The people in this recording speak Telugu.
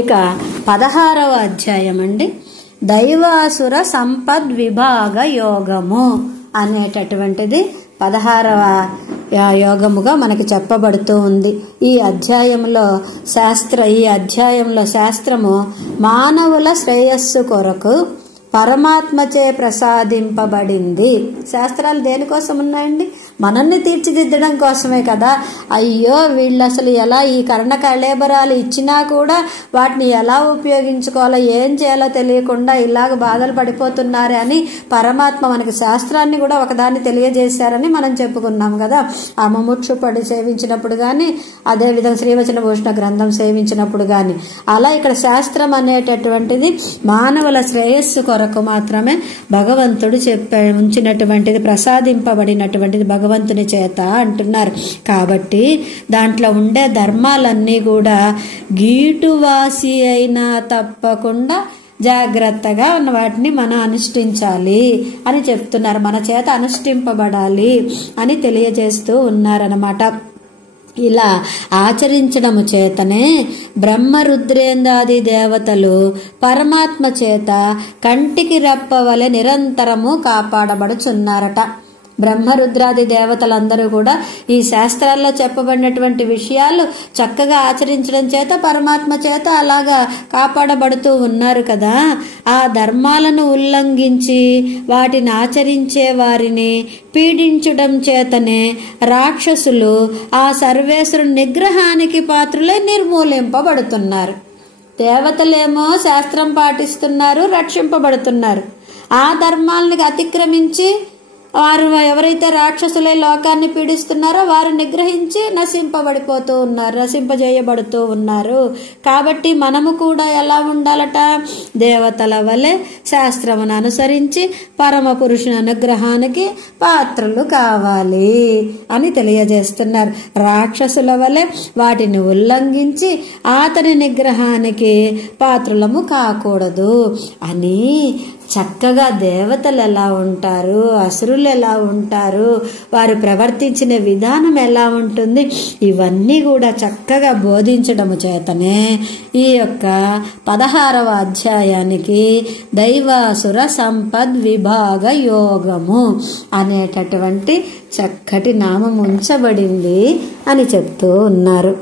ఇక 16వ అధ్యాయం అండి, దైవాసుర సంపద్విభాగ యోగము అనేటటువంటిది 16వ యోగముగా మనకి చెప్పబడుతూ ఉంది. ఈ అధ్యాయంలో శాస్త్రము మానవుల శ్రేయస్సు కొరకు పరమాత్మచే ప్రసాదింపబడింది. శాస్త్రాలు దేనికోసం ఉన్నాయండి? మనల్ని తీర్చిదిద్దడం కోసమే కదా. అయ్యో వీళ్ళు అసలు ఎలా ఈ కర్ణ కళేబరాలు ఇచ్చినా కూడా వాటిని ఎలా ఉపయోగించుకోవాలో ఏం చేయాలో తెలియకుండా ఇలాగ బాధలు పడిపోతున్నారే అని పరమాత్మ మనకి శాస్త్రాన్ని కూడా ఒకదాన్ని తెలియజేశారని మనం చెప్పుకున్నాం కదా. ఆ ముముక్షు పడి సేవించినప్పుడు కానీ, అదేవిధంగా శ్రీవచన భూషణ గ్రంథం సేవించినప్పుడు కానీ, అలా ఇక్కడ శాస్త్రం అనేటటువంటిది మానవుల శ్రేయస్సు కొరకు మాత్రమే భగవంతుడు ఉంచినటువంటిది, ప్రసాదింపబడినటువంటిది భగవంతుని చేత అంటున్నారు. కాబట్టి దాంట్లో ఉండే ధర్మాలన్నీ కూడా గీటువాసి అయినా తప్పకుండా జాగ్రత్తగా వాటిని మనం అనుష్ఠించాలి అని చెప్తున్నారు. మన చేత అనుష్ఠింపబడాలి అని తెలియజేస్తూ ఉన్నారన్నమాట. ఇలా ఆచరించడము చేతనే బ్రహ్మ రుద్రేంద్రాది దేవతలు పరమాత్మ చేత కంటికి రెప్పవలె నిరంతరము కాపాడబడుచున్నారట. బ్రహ్మరుద్రాది దేవతలందరూ కూడా ఈ శాస్త్రాల్లో చెప్పబడినటువంటి విషయాలు చక్కగా ఆచరించడం చేత పరమాత్మ చేత అలాగా కాపాడబడుతూ ఉన్నారు కదా. ఆ ధర్మాలను ఉల్లంఘించి వాటిని ఆచరించే వారిని పీడించడం చేతనే రాక్షసులు ఆ సర్వేశ్వరుని నిగ్రహానికి పాత్రులై నిర్మూలింపబడుతున్నారు. దేవతలేమో శాస్త్రం పాటిస్తున్నారు, రక్షింపబడుతున్నారు. ఆ ధర్మాలని అతిక్రమించి వారు ఎవరైతే రాక్షసులే లోకాన్ని పీడిస్తున్నారో వారు నిగ్రహించి నశింపబడిపోతూ ఉన్నారు, నశింపజేయబడుతూ ఉన్నారు. కాబట్టి మనము కూడా ఎలా ఉండాలట? దేవతల వలె శాస్త్రమును అనుసరించి పరమ పురుషుని అనుగ్రహానికి పాత్రలు కావాలి అని తెలియజేస్తున్నారు. రాక్షసుల వలె వాటిని ఉల్లంఘించి అతని నిగ్రహానికి పాత్రులము కాకూడదు అని చక్కగా దేవతలు ఎలా ఉంటారు, అసురులు ఎలా ఉంటారు, వారు ప్రవర్తించిన విధానం ఎలా ఉంటుంది, ఇవన్నీ కూడా చక్కగా బోధించడము చేతనే ఈ యొక్క 16వ అధ్యాయానికి దైవాసుర సంపద్విభాగ యోగము అనేటటువంటి చక్కటి నామం ఉంచబడింది అని చెప్తూ ఉన్నారు.